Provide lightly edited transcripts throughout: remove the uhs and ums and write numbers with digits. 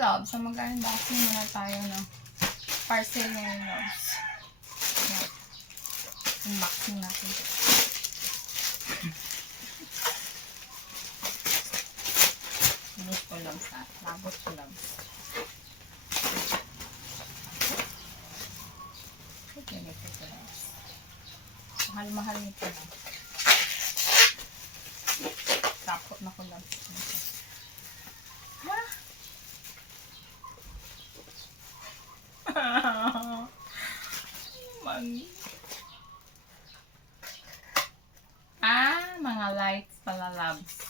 love, so mag-unboxing muna tayo ng parcel ngayon, loves. Yan. Unboxing natin. Labot ko, loves, ha? Labot ko, loves. Ganito ko, loves. Mahal-mahal nito, loves. Tapot na ko, loves. Mga lights pala, loves.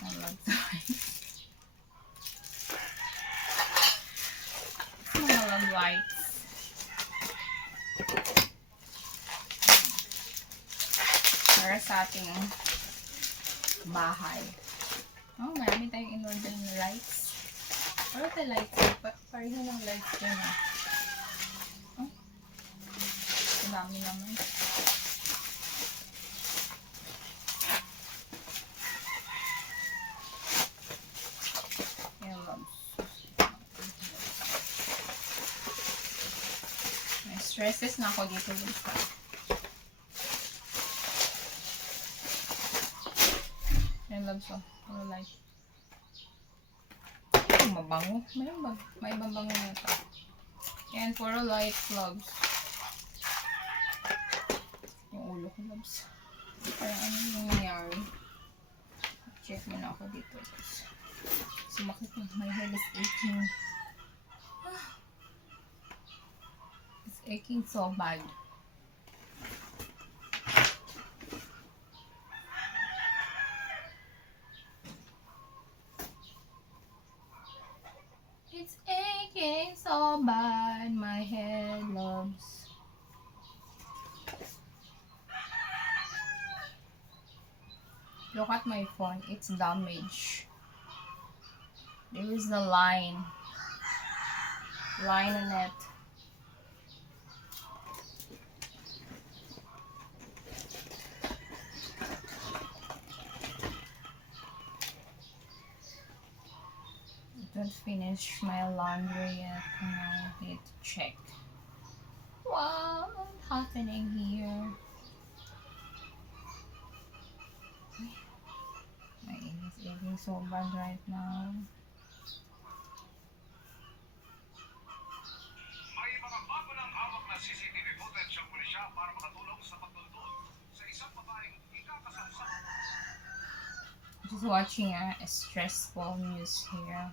Mga loves lights. Mga love lights. Para sa ating bahay. Oh, marami tayong in-order na lights. Para tayo lights. Pareho ng lights dyan, ah. Oh, ang dami naman. Ayan, loves. May stresses na ako dito, loves. Ayan, loves, oh. Puro light. Mabango. May mabango na ito. Ayan, puro light, loves. Yung ulo ko, loves. Parang ano yung nangyari. Check muna ako dito. Sumakit na. My head is aching. It's aching so bad. It's aching so bad. My head, loves. Look at my phone. It's damaged. There is the line on it. I don't finish my laundry yet. I need to check. What's happening here? My aim is aching so bad right now. May mga bago ng hawak na CCTV footage ang pulisya para makatulong sa pagtuntun sa isang babaeng ikakasal. Just watching a stressful news here.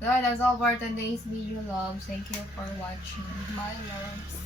So that's all for today's video, loves. Thank you for watching, my loves.